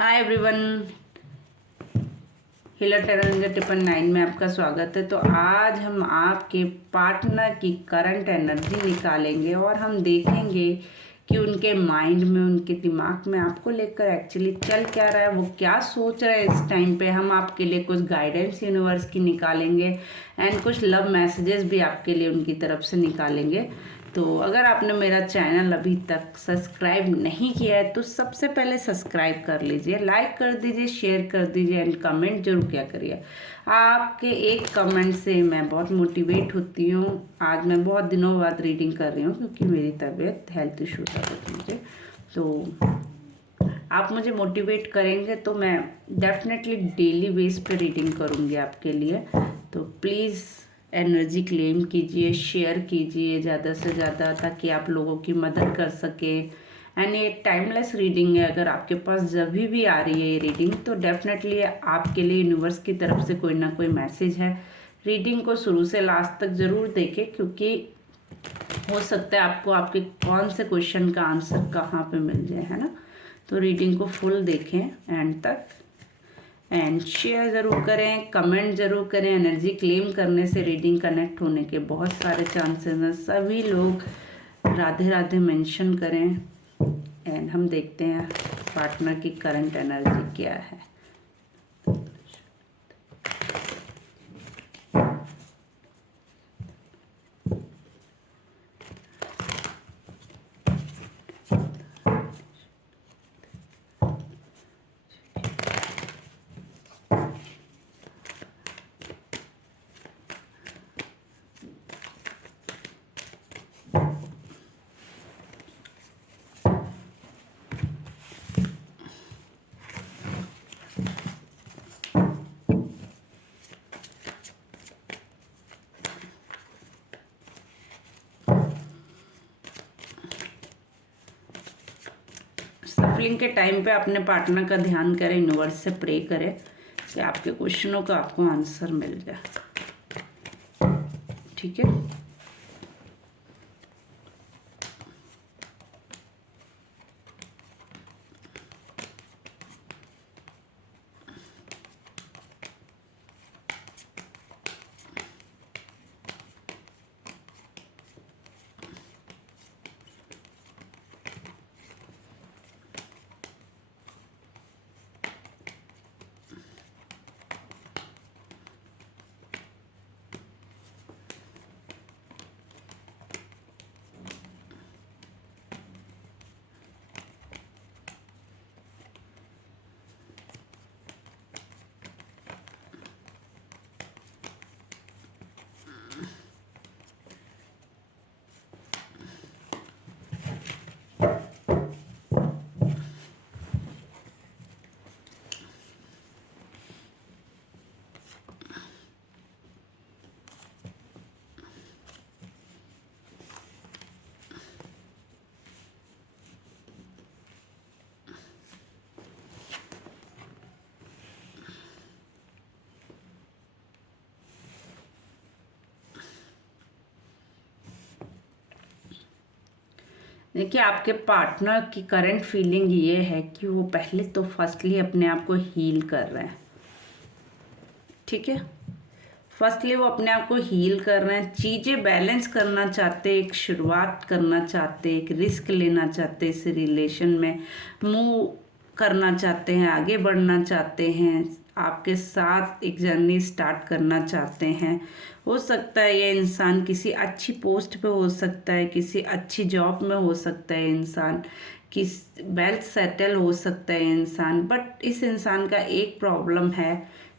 Hi everyone, healer terror टिपन 9 में आपका स्वागत है। तो आज हम आपके पार्टनर की करंट एनर्जी निकालेंगे और हम देखेंगे कि उनके माइंड में, उनके दिमाग में आपको लेकर एक्चुअली चल क्या रहा है, वो क्या सोच रहे हैं इस टाइम पे। हम आपके लिए कुछ गाइडेंस यूनिवर्स की निकालेंगे एंड कुछ लव मैसेजेस भी आपके लिए उनकी तरफ से निकालेंगे। तो अगर आपने मेरा चैनल अभी तक सब्सक्राइब नहीं किया है तो सबसे पहले सब्सक्राइब कर लीजिए, लाइक कर दीजिए, शेयर कर दीजिए एंड कमेंट जरूर क्या करिए। आपके एक कमेंट से मैं बहुत मोटिवेट होती हूँ। आज मैं बहुत दिनों बाद रीडिंग कर रही हूँ क्योंकि मेरी तबीयत हेल्थ इशू था मुझे। तो आप मुझे मोटिवेट करेंगे तो मैं डेफिनेटली डेली बेस पे रीडिंग करूँगी आपके लिए। तो प्लीज़ एनर्जी क्लेम कीजिए, शेयर कीजिए ज़्यादा से ज़्यादा ताकि आप लोगों की मदद कर सके। एंड ये टाइमलेस रीडिंग है। अगर आपके पास जब भी आ रही है ये रीडिंग तो डेफिनेटली आपके लिए यूनिवर्स की तरफ से कोई ना कोई मैसेज है। रीडिंग को शुरू से लास्ट तक ज़रूर देखें क्योंकि हो सकता है आपको आपके कौन से क्वेश्चन का आंसर कहाँ पे मिल जाए, है ना। तो रीडिंग को फुल देखें एंड तक एंड शेयर ज़रूर करें, कमेंट ज़रूर करें। एनर्जी क्लेम करने से रीडिंग कनेक्ट होने के बहुत सारे चांसेस हैं। सभी लोग राधे राधे मेंशन करें एंड हम देखते हैं पार्टनर की करंट एनर्जी क्या है। सफलिंग के टाइम पे अपने पार्टनर का ध्यान करें, यूनिवर्स से प्रे करें कि आपके क्वेश्चनों का आपको आंसर मिल जाए। ठीक है। देखिए, आपके पार्टनर की करंट फीलिंग ये है कि वो पहले तो फर्स्टली अपने आप को हील कर रहे हैं। ठीक है। फर्स्टली वो अपने आप को हील कर रहे हैं, चीज़ें बैलेंस करना चाहते, एक शुरुआत करना चाहते, एक रिस्क लेना चाहते, इस रिलेशन में मूव करना चाहते हैं, आगे बढ़ना चाहते हैं, आपके साथ एक जर्नी स्टार्ट करना चाहते हैं। हो सकता है ये इंसान किसी अच्छी पोस्ट पे हो सकता है, किसी अच्छी जॉब में हो सकता है इंसान, किस वेल्थ सेटल हो सकता है इंसान। बट इस इंसान का एक प्रॉब्लम है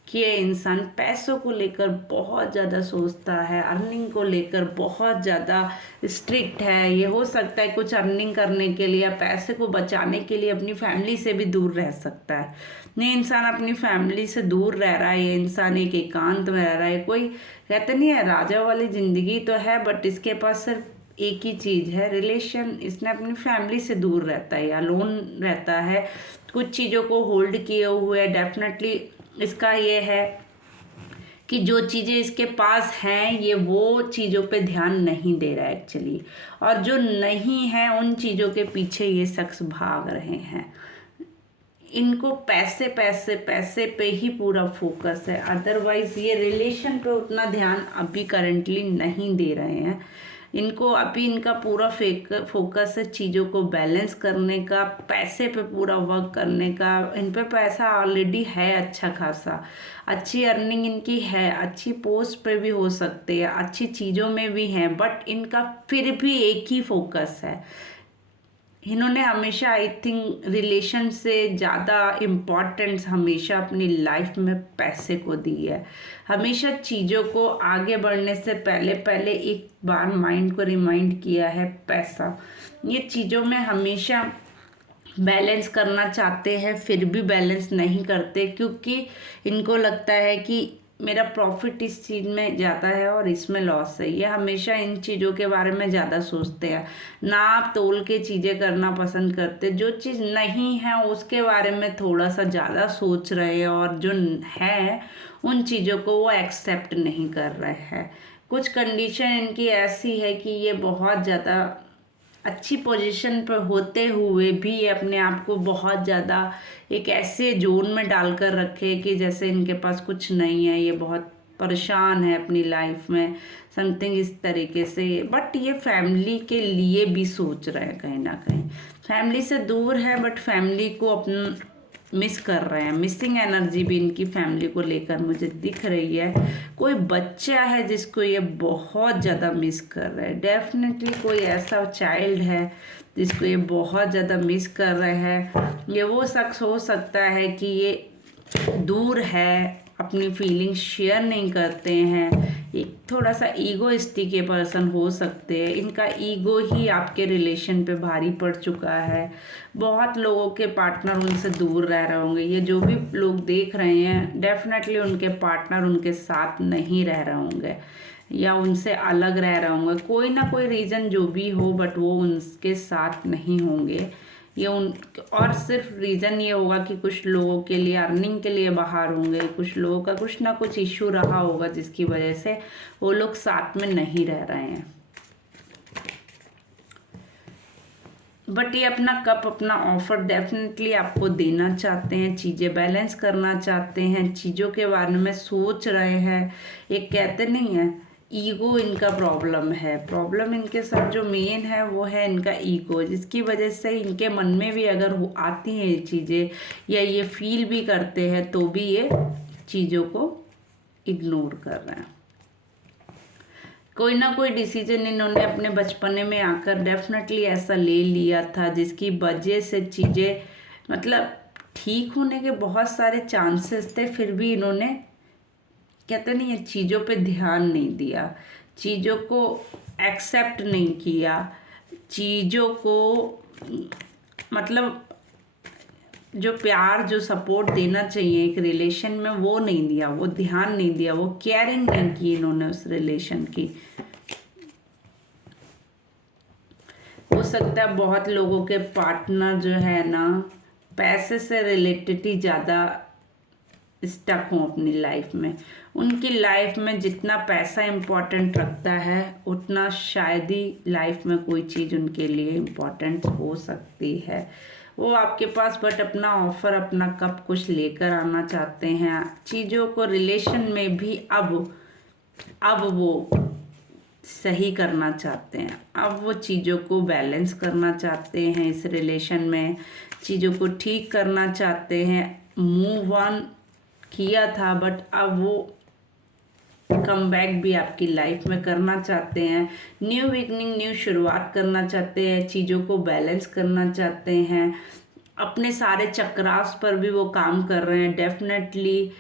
कि ये इंसान पैसों को लेकर बहुत ज़्यादा सोचता है, अर्निंग को लेकर बहुत ज़्यादा स्ट्रिक्ट है। ये हो सकता है कुछ अर्निंग करने के लिए या पैसे को बचाने के लिए अपनी फैमिली से भी दूर रह सकता है। ये इंसान अपनी फैमिली से दूर रह रहा है, ये इंसान एक एकांत में रह रहा है। कोई कहते नहीं है राजा वाली ज़िंदगी तो है, बट इसके पास सिर्फ एक ही चीज़ है, रिलेशन। इसने अपनी फैमिली से दूर रहता है या लोन रहता है, कुछ चीज़ों को होल्ड किए हुए। डेफिनेटली इसका ये है कि जो चीज़ें इसके पास हैं ये वो चीज़ों पे ध्यान नहीं दे रहा है एक्चुअली, और जो नहीं है उन चीज़ों के पीछे ये शख्स भाग रहे हैं। इनको पैसे पैसे पैसे पे ही पूरा फोकस है, अदरवाइज ये रिलेशन पे उतना ध्यान अभी करंटली नहीं दे रहे हैं। इनको अभी इनका पूरा फोकस है चीज़ों को बैलेंस करने का, पैसे पे पूरा वर्क करने का। इन पे पैसा ऑलरेडी है अच्छा खासा, अच्छी अर्निंग इनकी है, अच्छी पोस्ट पे भी हो सकते हैं, अच्छी चीज़ों में भी हैं, बट इनका फिर भी एक ही फोकस है। इन्होंने हमेशा आई थिंक रिलेशन से ज़्यादा इम्पोर्टेंस हमेशा अपनी लाइफ में पैसे को दी है। हमेशा चीज़ों को आगे बढ़ने से पहले पहले एक बार माइंड को रिमाइंड किया है पैसा। ये चीज़ों में हमेशा बैलेंस करना चाहते हैं, फिर भी बैलेंस नहीं करते, क्योंकि इनको लगता है कि मेरा प्रॉफिट इस चीज़ में ज़्यादा है और इसमें लॉस है। ये हमेशा इन चीज़ों के बारे में ज़्यादा सोचते हैं, नाप तोल के चीज़ें करना पसंद करते। जो चीज़ नहीं है उसके बारे में थोड़ा सा ज़्यादा सोच रहे हैं, और जो है उन चीज़ों को वो एक्सेप्ट नहीं कर रहे हैं। कुछ कंडीशन इनकी ऐसी है कि ये बहुत ज़्यादा अच्छी पोजीशन पर होते हुए भी ये अपने आप को बहुत ज़्यादा एक ऐसे जोन में डालकर रखे कि जैसे इनके पास कुछ नहीं है, ये बहुत परेशान है अपनी लाइफ में, समथिंग इस तरीके से। बट ये फैमिली के लिए भी सोच रहे हैं, कहीं ना कहीं फैमिली से दूर है बट फैमिली को अपन मिस कर रहे हैं। मिसिंग एनर्जी भी इनकी फैमिली को लेकर मुझे दिख रही है। कोई बच्चा है जिसको ये बहुत ज़्यादा मिस कर रहा है, डेफिनेटली कोई ऐसा चाइल्ड है जिसको ये बहुत ज़्यादा मिस कर रहे हैं। ये वो शख्स हो सकता है कि ये दूर है, अपनी फीलिंग्स शेयर नहीं करते हैं, एक थोड़ा सा ईगोइस्टिक के पर्सन हो सकते हैं। इनका ईगो ही आपके रिलेशन पे भारी पड़ चुका है। बहुत लोगों के पार्टनर उनसे दूर रह रहे होंगे। ये जो भी लोग देख रहे हैं डेफिनेटली उनके पार्टनर उनके साथ नहीं रह रहे होंगे या उनसे अलग रह रहे होंगे, कोई ना कोई रीज़न जो भी हो, बट वो उनके साथ नहीं होंगे। ये उन और सिर्फ रीज़न ये होगा कि कुछ लोगों के लिए अर्निंग के लिए बाहर होंगे, कुछ लोगों का कुछ ना कुछ इश्यू रहा होगा जिसकी वजह से वो लोग साथ में नहीं रह रहे हैं। बट ये अपना कप, अपना ऑफर डेफिनेटली आपको देना चाहते हैं, चीज़ें बैलेंस करना चाहते हैं, चीज़ों के बारे में सोच रहे हैं। एक कहते नहीं है ईगो इनका प्रॉब्लम है। प्रॉब्लम इनके साथ जो मेन है वो है इनका ईगो, जिसकी वजह से इनके मन में भी अगर आती हैं ये चीज़ें या ये फील भी करते हैं तो भी ये चीज़ों को इग्नोर कर रहे हैं। कोई ना कोई डिसीजन इन्होंने अपने बचपने में आकर डेफिनेटली ऐसा ले लिया था जिसकी वजह से चीज़ें मतलब ठीक होने के बहुत सारे चांसेस थे, फिर भी इन्होंने कहते नहीं है चीज़ों पे ध्यान नहीं दिया, चीज़ों को एक्सेप्ट नहीं किया, चीज़ों को मतलब जो प्यार जो सपोर्ट देना चाहिए एक रिलेशन में वो नहीं दिया, वो ध्यान नहीं दिया, वो केयरिंग नहीं की इन्होंने उस रिलेशन की। हो सकता है बहुत लोगों के पार्टनर जो है ना पैसे से रिलेटेड ही ज़्यादा स्टक हों अपनी लाइफ में। उनकी लाइफ में जितना पैसा इम्पोर्टेंट रखता है उतना शायद ही लाइफ में कोई चीज़ उनके लिए इम्पोर्टेंट हो सकती है। वो आपके पास बट अपना ऑफर, अपना कप कुछ लेकर आना चाहते हैं चीज़ों को रिलेशन में भी। अब वो सही करना चाहते हैं, अब वो चीज़ों को बैलेंस करना चाहते हैं, इस रिलेशन में चीज़ों को ठीक करना चाहते हैं। मूव ऑन किया था बट अब वो कम बैक भी आपकी लाइफ में करना चाहते हैं। न्यू बिगनिंग, न्यू शुरुआत करना चाहते हैं, चीज़ों को बैलेंस करना चाहते हैं। अपने सारे चक्रास पर भी वो काम कर रहे हैं। डेफिनेटली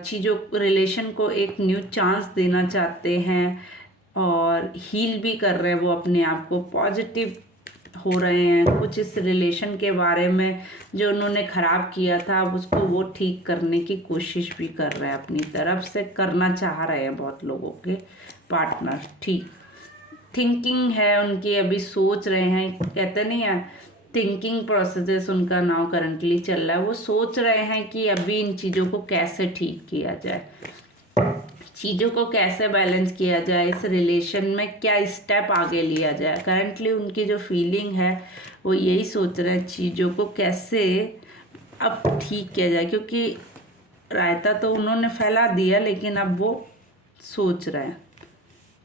चीज़ों रिलेशन को एक न्यू चांस देना चाहते हैं और हील भी कर रहे हैं वो अपने आप को, पॉजिटिव हो रहे हैं। कुछ इस रिलेशन के बारे में जो उन्होंने ख़राब किया था अब उसको वो ठीक करने की कोशिश भी कर रहे हैं, अपनी तरफ से करना चाह रहे हैं बहुत लोगों के पार्टनर। ठीक थिंकिंग है उनकी, अभी सोच रहे हैं, कहते नहीं है थिंकिंग प्रोसेस उनका नाउ करंटली चल रहा है। वो सोच रहे हैं कि अभी इन चीज़ों को कैसे ठीक किया जाए, चीज़ों को कैसे बैलेंस किया जाए, इस रिलेशन में क्या स्टेप आगे लिया जाए। करंटली उनकी जो फीलिंग है वो यही सोच रहे हैं चीज़ों को कैसे अब ठीक किया जाए, क्योंकि रायता तो उन्होंने फैला दिया, लेकिन अब वो सोच रहे हैं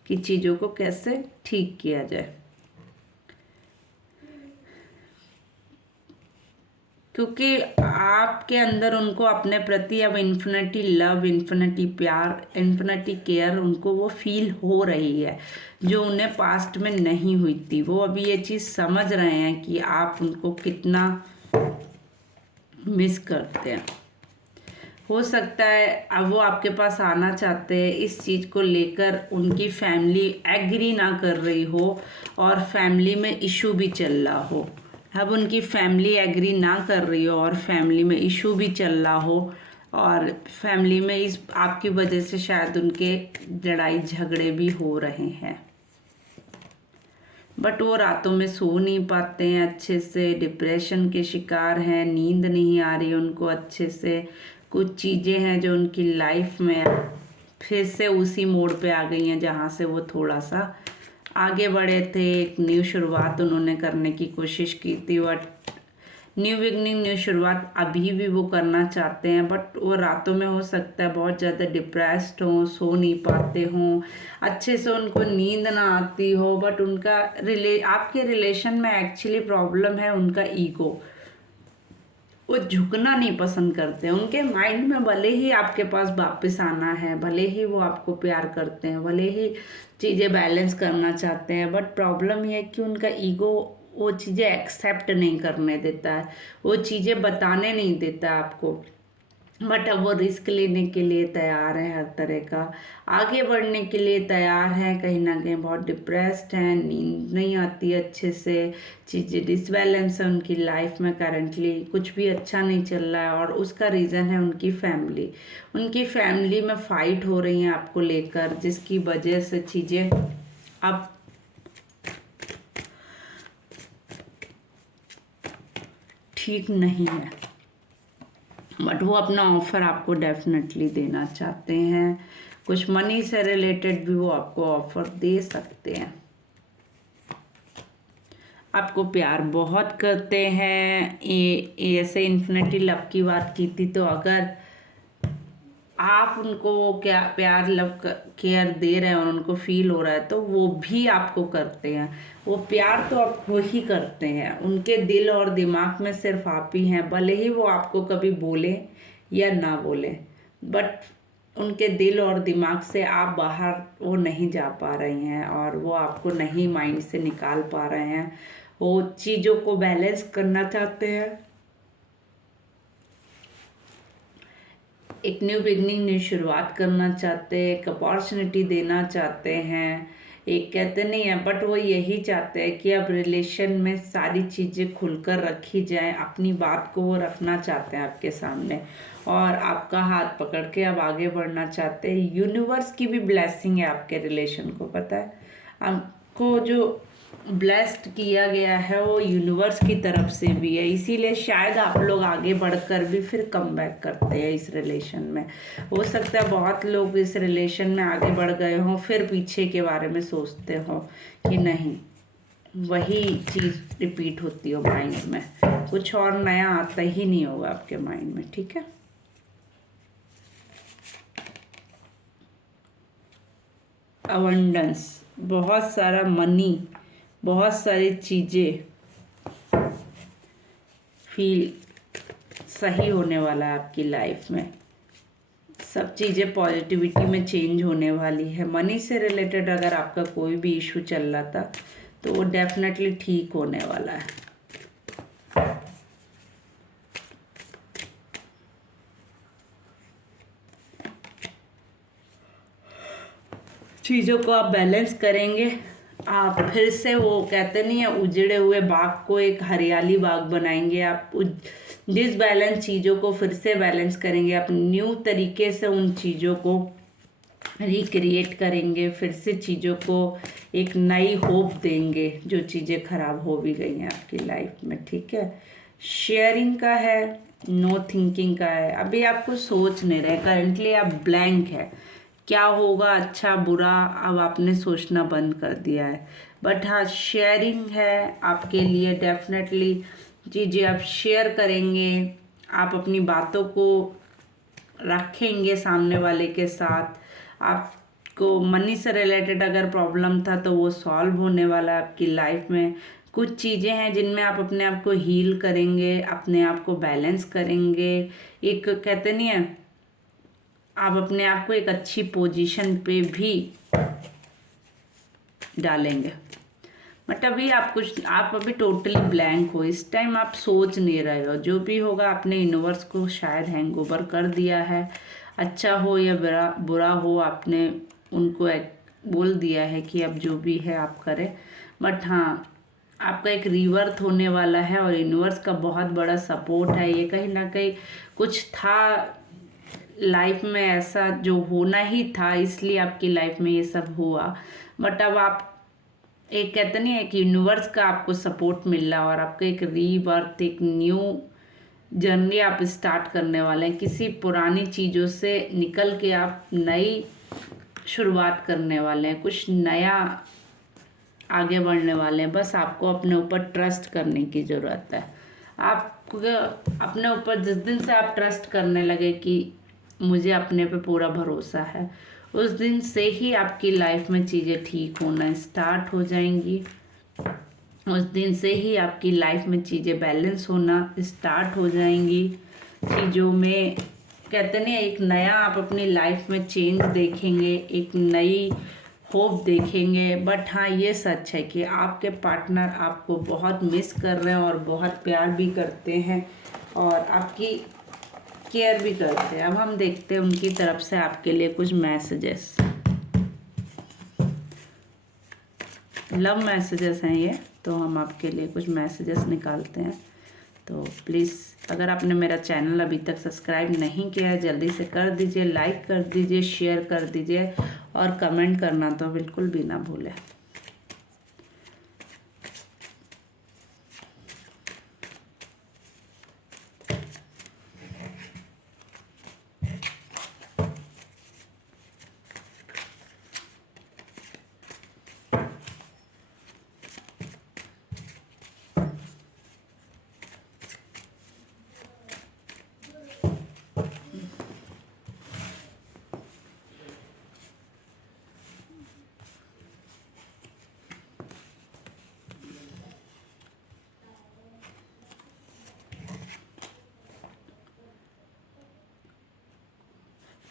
कि चीज़ों को कैसे ठीक किया जाए, क्योंकि आपके अंदर उनको अपने प्रति अब इन्फिनिटी लव, इन्फिनिटी प्यार, इन्फिनिटी केयर उनको वो फील हो रही है, जो उन्हें पास्ट में नहीं हुई थी। वो अभी ये चीज़ समझ रहे हैं कि आप उनको कितना मिस करते हैं। हो सकता है अब वो आपके पास आना चाहते हैं, इस चीज़ को लेकर उनकी फैमिली एग्री ना कर रही हो और फैमिली में इशू भी चल रहा हो। अब उनकी फैमिली एग्री ना कर रही हो और फैमिली में इशू भी चल रहा हो, और फैमिली में इस आपकी वजह से शायद उनके लड़ाई झगड़े भी हो रहे हैं। बट वो रातों में सो नहीं पाते हैं अच्छे से, डिप्रेशन के शिकार हैं, नींद नहीं आ रही उनको अच्छे से। कुछ चीज़ें हैं जो उनकी लाइफ में फिर से उसी मोड़ पे आ गई हैं जहाँ से वो थोड़ा सा आगे बढ़े थे। एक न्यू शुरुआत उन्होंने करने की कोशिश की थी, और न्यू बिगनिंग, न्यू शुरुआत अभी भी वो करना चाहते हैं, बट वो रातों में हो सकता है बहुत ज़्यादा डिप्रेस्ड हों, सो नहीं पाते हों, अच्छे से उनको नींद ना आती हो। बट उनका आपके रिलेशन में एक्चुअली प्रॉब्लम है उनका ईगो। वो झुकना नहीं पसंद करते। उनके माइंड में भले ही आपके पास वापस आना है, भले ही वो आपको प्यार करते हैं, भले ही चीज़ें बैलेंस करना चाहते हैं, बट प्रॉब्लम ये है कि उनका ईगो वो चीज़ें एक्सेप्ट नहीं करने देता है, वो चीज़ें बताने नहीं देता आपको। बट अब वो रिस्क लेने के लिए तैयार है, हर तरह का आगे बढ़ने के लिए तैयार है। कहीं ना कहीं बहुत डिप्रेस्ड हैं, नींद नहीं आती अच्छे से, चीज़ें डिसबैलेंस है उनकी लाइफ में, करंटली कुछ भी अच्छा नहीं चल रहा है। और उसका रीज़न है उनकी फैमिली। उनकी फैमिली में फाइट हो रही हैं आपको लेकर, जिसकी वजह से चीज़ें अब ठीक नहीं है। बट वो अपना ऑफर आपको डेफिनेटली देना चाहते हैं। कुछ मनी से रिलेटेड भी वो आपको ऑफर दे सकते हैं। आपको प्यार बहुत करते हैं। ये ऐसे इन्फिनिटी लव की बात की थी, तो अगर आप उनको क्या प्यार लव केयर दे रहे हैं और उनको फील हो रहा है, तो वो भी आपको करते हैं। वो प्यार तो आपको ही करते हैं, उनके दिल और दिमाग में सिर्फ आप ही हैं। भले ही वो आपको कभी बोले या ना बोले, बट उनके दिल और दिमाग से आप बाहर वो नहीं जा पा रहे हैं, और वो आपको नहीं माइंड से निकाल पा रहे हैं। वो चीज़ों को बैलेंस करना चाहते हैं, एक न्यू बिगनिंग, न्यू शुरुआत करना चाहते हैं, एक अपॉर्चुनिटी देना चाहते हैं। एक कहते नहीं है, बट वो यही चाहते हैं कि अब रिलेशन में सारी चीज़ें खुलकर रखी जाएं। अपनी बात को वो रखना चाहते हैं आपके सामने, और आपका हाथ पकड़ के अब आगे बढ़ना चाहते हैं। यूनिवर्स की भी ब्लेसिंग है आपके रिलेशन को, पता है आपको जो ब्लेस्ड किया गया है वो यूनिवर्स की तरफ से भी है। इसीलिए शायद आप लोग आगे बढ़कर भी फिर कम बैक करते हैं इस रिलेशन में। हो सकता है बहुत लोग इस रिलेशन में आगे बढ़ गए हों, फिर पीछे के बारे में सोचते हो कि नहीं, वही चीज़ रिपीट होती हो माइंड में, कुछ और नया आता ही नहीं होगा आपके माइंड में। ठीक है, अबंडेंस, बहुत सारा मनी, बहुत सारी चीज़ें फील सही होने वाला है आपकी लाइफ में। सब चीज़ें पॉजिटिविटी में चेंज होने वाली है। मनी से रिलेटेड अगर आपका कोई भी इशू चल रहा था, तो वो डेफिनेटली ठीक होने वाला है। चीज़ों को आप बैलेंस करेंगे, आप फिर से वो कहते नहीं है उजड़े हुए बाग को एक हरियाली बाग बनाएंगे। आप डिसबैलेंस चीज़ों को फिर से बैलेंस करेंगे, आप न्यू तरीके से उन चीज़ों को रिक्रिएट करेंगे, फिर से चीज़ों को एक नई होप देंगे जो चीज़ें खराब हो भी गई हैं आपकी लाइफ में। ठीक है, शेयरिंग का है, नो थिंकिंग का है। अभी आपको सोच नहीं रहे, करंटली आप ब्लैंक है, क्या होगा अच्छा बुरा अब आपने सोचना बंद कर दिया है। बट हाँ, शेयरिंग है आपके लिए, डेफिनेटली चीज़ें आप शेयर करेंगे, आप अपनी बातों को रखेंगे सामने वाले के साथ। आपको मनी से रिलेटेड अगर प्रॉब्लम था तो वो सॉल्व होने वाला है आपकी लाइफ में। कुछ चीज़ें हैं जिनमें आप अपने आप को हील करेंगे, अपने आप को बैलेंस करेंगे। एक कहते नहीं है, आप अपने आप को एक अच्छी पोजीशन पे भी डालेंगे। बट अभी आप अभी टोटली ब्लैंक हो। इस टाइम आप सोच नहीं रहे हो। जो भी होगा आपने यूनिवर्स को शायद हैंगओवर कर दिया है। अच्छा हो या बुरा हो, आपने उनको बोल दिया है कि अब जो भी है आप करें। बट हाँ, आपका एक रीवर्थ होने वाला है और यूनिवर्स का बहुत बड़ा सपोर्ट है। ये कहीं ना कहीं कुछ था लाइफ में ऐसा जो होना ही था, इसलिए आपकी लाइफ में ये सब हुआ। बट अब आप एक कहते नहीं है कि यूनिवर्स का आपको सपोर्ट मिल रहा है और आपका एक रीबर्थ, एक न्यू जर्नी आप स्टार्ट करने वाले हैं। किसी पुरानी चीज़ों से निकल के आप नई शुरुआत करने वाले हैं, कुछ नया आगे बढ़ने वाले हैं। बस आपको अपने ऊपर ट्रस्ट करने की ज़रूरत है। आपको अपने ऊपर जिस दिन से आप ट्रस्ट करने लगे कि मुझे अपने पे पूरा भरोसा है, उस दिन से ही आपकी लाइफ में चीज़ें ठीक होना स्टार्ट हो जाएंगी। उस दिन से ही आपकी लाइफ में चीज़ें बैलेंस होना स्टार्ट हो जाएंगी। चीज़ों में कहते नहीं, एक नया आप अपनी लाइफ में चेंज देखेंगे, एक नई होप देखेंगे। बट हाँ, ये सच है कि आपके पार्टनर आपको बहुत मिस कर रहे हैं और बहुत प्यार भी करते हैं और आपकी केयर भी करते हैं। अब हम देखते हैं उनकी तरफ से आपके लिए कुछ मैसेजेस, लव मैसेजेस हैं ये। तो हम आपके लिए कुछ मैसेजेस निकालते हैं। तो प्लीज़, अगर आपने मेरा चैनल अभी तक सब्सक्राइब नहीं किया है, जल्दी से कर दीजिए, लाइक कर दीजिए, शेयर कर दीजिए और कमेंट करना तो बिल्कुल भी ना भूलें।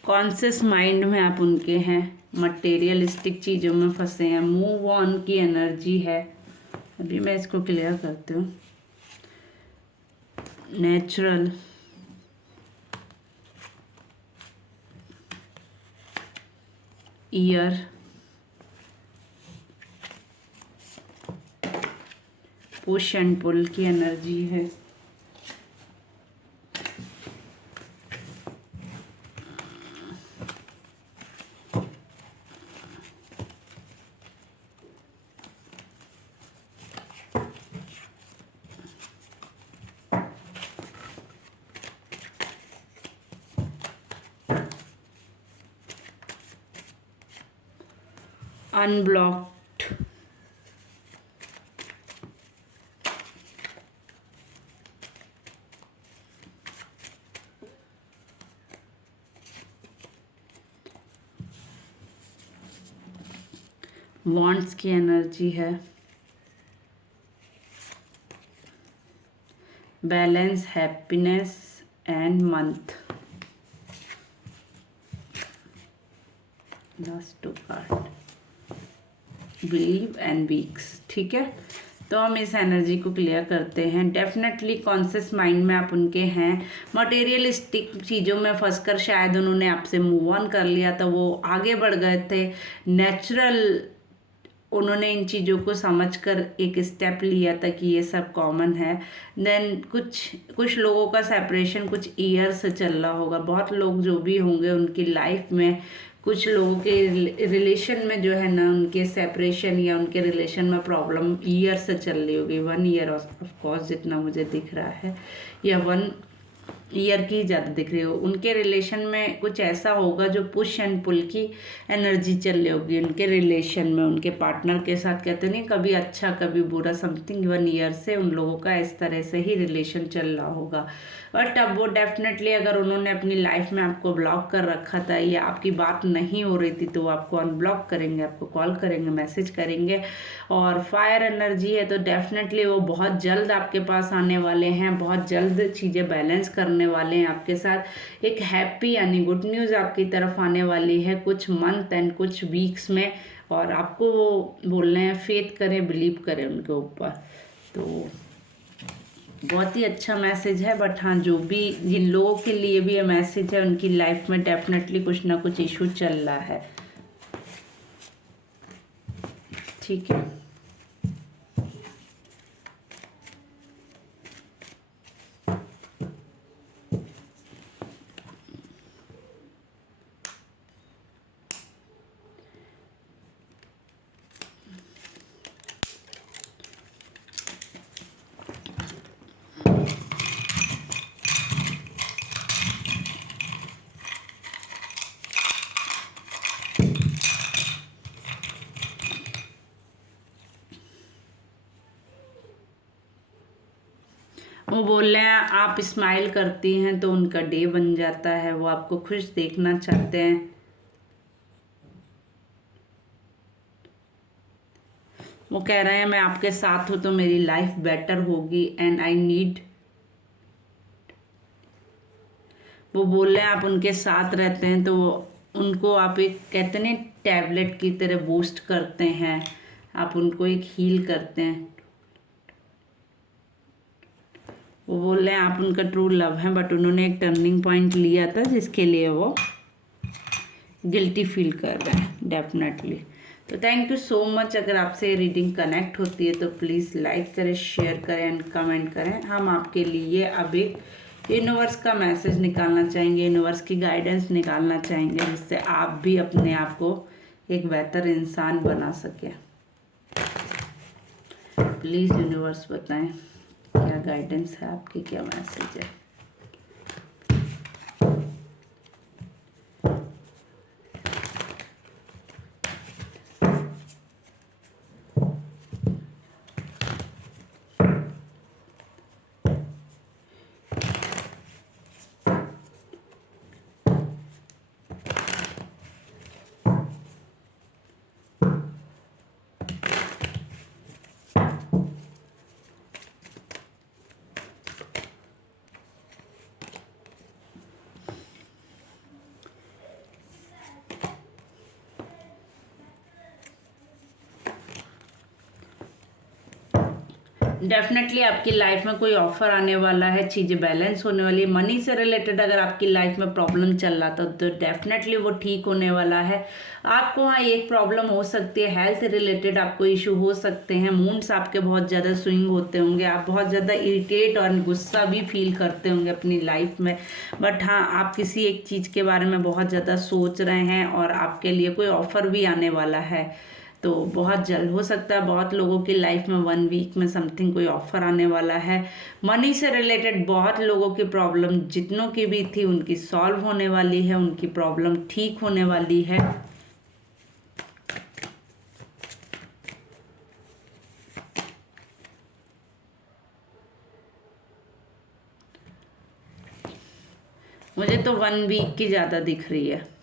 कॉन्शियस माइंड में आप उनके हैं, मटेरियलिस्टिक चीज़ों में फंसे हैं, मूव ऑन की एनर्जी है। अभी मैं इसको क्लियर करती हूँ। Natural, year, push and pull की एनर्जी है। अनब्लॉक्ड, वांट्स की एनर्जी है। Balance, happiness and month. Last two card, believe and weeks. ठीक है, तो हम इस एनर्जी को क्लियर करते हैं। डेफिनेटली कॉन्शियस माइंड में आप उनके हैं। मटेरियलिस्टिक चीज़ों में फंसकर शायद उन्होंने आपसे मूव ऑन कर लिया था, वो आगे बढ़ गए थे। नेचुरल, उन्होंने इन चीज़ों को समझकर एक स्टेप लिया था कि ये सब कॉमन है। देन कुछ लोगों का सेपरेशन कुछ ईयर से चल रहा होगा। बहुत लोग जो भी होंगे उनकी लाइफ में, कुछ लोगों के रिलेशन में जो है ना, उनके सेपरेशन या उनके रिलेशन में प्रॉब्लम ईयर से चल रही होगी। 1 ईयर ऑफ कोर्स, जितना मुझे दिख रहा है, या ईयर की ज़्यादा दिख रही हो। उनके रिलेशन में कुछ ऐसा होगा जो पुश एंड पुल की एनर्जी चल रही होगी उनके रिलेशन में, उनके पार्टनर के साथ। कहते नहीं कभी अच्छा कभी बुरा, समथिंग 1 ईयर से उन लोगों का इस तरह से ही रिलेशन चल रहा होगा। बट अब वो डेफिनेटली, अगर उन्होंने अपनी लाइफ में आपको ब्लॉक कर रखा था या आपकी बात नहीं हो रही थी, तो वो आपको अनब्लॉक करेंगे, आपको कॉल करेंगे, मैसेज करेंगे। और फायर एनर्जी है तो डेफिनेटली वो बहुत जल्द आपके पास आने वाले हैं, बहुत जल्द चीज़ें बैलेंस करने वाले हैं आपके साथ। एक हैप्पी यानी गुड न्यूज़ आपकी तरफ आने वाली है कुछ मंथ एंड कुछ वीक्स में। और आपको वो बोल रहे हैं फेथ करें, बिलीव करें उनके ऊपर। तो बहुत ही अच्छा मैसेज है। बट हाँ, जो भी जिन लोगों के लिए भी ये मैसेज है, उनकी लाइफ में डेफिनेटली कुछ ना कुछ इशू चल रहा है। ठीक है, वो बोल रहे हैं आप स्माइल करती हैं तो उनका डे बन जाता है, वो आपको खुश देखना चाहते हैं। वो कह रहे हैं मैं आपके साथ हूँ तो मेरी लाइफ बेटर होगी एंड आई नीड। वो बोल रहे हैं आप उनके साथ रहते हैं तो उनको आप एक कहते हैं टैबलेट की तरह बूस्ट करते हैं, आप उनको एक हील करते हैं। वो बोल रहे हैं आप उनका ट्रू लव है, बट उन्होंने एक टर्निंग पॉइंट लिया था जिसके लिए वो गिल्टी फील कर रहे हैं डेफिनेटली। तो थैंक यू सो मच। अगर आपसे रीडिंग कनेक्ट होती है तो प्लीज़ लाइक करें, शेयर करें एंड कमेंट करें। हम आपके लिए अब एक यूनिवर्स का मैसेज निकालना चाहेंगे, यूनिवर्स की गाइडेंस निकालना चाहेंगे, जिससे आप भी अपने आप को एक बेहतर इंसान बना सकें। प्लीज़ यूनिवर्स बताएं क्या गाइडेंस है आपकी, क्या मैसेज है। डेफिनेटली आपकी लाइफ में कोई ऑफर आने वाला है, चीज़ें बैलेंस होने वाली है। मनी से रिलेटेड अगर आपकी लाइफ में प्रॉब्लम चल रहा था तो डेफिनेटली वो ठीक होने वाला है। आपको हाँ एक प्रॉब्लम हो सकती है, हेल्थ रिलेटेड आपको इशू हो सकते हैं, मूड्स आपके बहुत ज़्यादा स्विंग होते होंगे, आप बहुत ज़्यादा इरिटेट और गुस्सा भी फील करते होंगे अपनी लाइफ में। बट हाँ, आप किसी एक चीज़ के बारे में बहुत ज़्यादा सोच रहे हैं और आपके लिए कोई ऑफर भी आने वाला है। तो बहुत जल्द हो सकता है, बहुत लोगों की लाइफ में 1 वीक में समथिंग कोई ऑफर आने वाला है। मनी से रिलेटेड बहुत लोगों की प्रॉब्लम जितनों की भी थी उनकी सॉल्व होने वाली है, उनकी प्रॉब्लम ठीक होने वाली है। मुझे तो 1 वीक की ज़्यादा दिख रही है।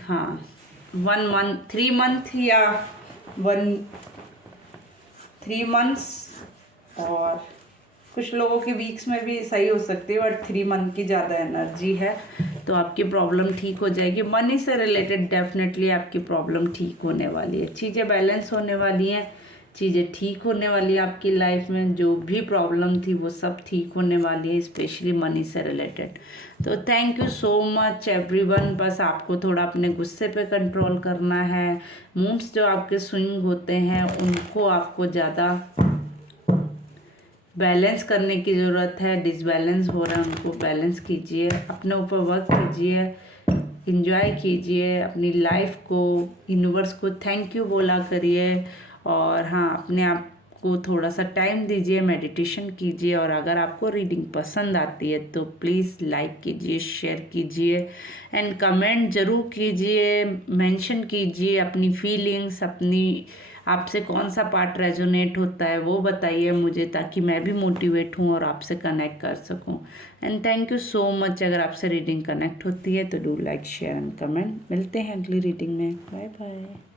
हाँ, 1 मंथ, 3 मंथ या 3 मंथ्स, और कुछ लोगों के वीक्स में भी सही हो सकती है, बट 3 मंथ की ज़्यादा एनर्जी है। तो आपकी प्रॉब्लम ठीक हो जाएगी। मनी से रिलेटेड डेफिनेटली आपकी प्रॉब्लम ठीक होने वाली है, चीज़ें बैलेंस होने वाली हैं, चीज़ें ठीक होने वाली है आपकी लाइफ में। जो भी प्रॉब्लम थी वो सब ठीक होने वाली है, स्पेशली मनी से रिलेटेड। तो thank you so much everyone. बस आपको थोड़ा अपने गुस्से पे कंट्रोल करना है, मूड्स जो आपके स्विंग होते हैं उनको आपको ज़्यादा बैलेंस करने की ज़रूरत है, डिसबैलेंस हो रहा है उनको बैलेंस कीजिए, अपने ऊपर वर्क कीजिए, इंजॉय कीजिए अपनी लाइफ को, यूनिवर्स को थैंक यू बोला करिए। और हाँ, अपने आप को थोड़ा सा टाइम दीजिए, मेडिटेशन कीजिए। और अगर आपको रीडिंग पसंद आती है तो प्लीज़ लाइक कीजिए, शेयर कीजिए एंड कमेंट ज़रूर कीजिए, मेंशन कीजिए अपनी फीलिंग्स, अपनी आपसे कौन सा पार्ट रेजोनेट होता है वो बताइए मुझे, ताकि मैं भी मोटिवेट हूँ और आपसे कनेक्ट कर सकूँ। And thank you so much. अगर आपसे रीडिंग कनेक्ट होती है तो do like, share and comment. मिलते हैं अगली रीडिंग में। Bye bye.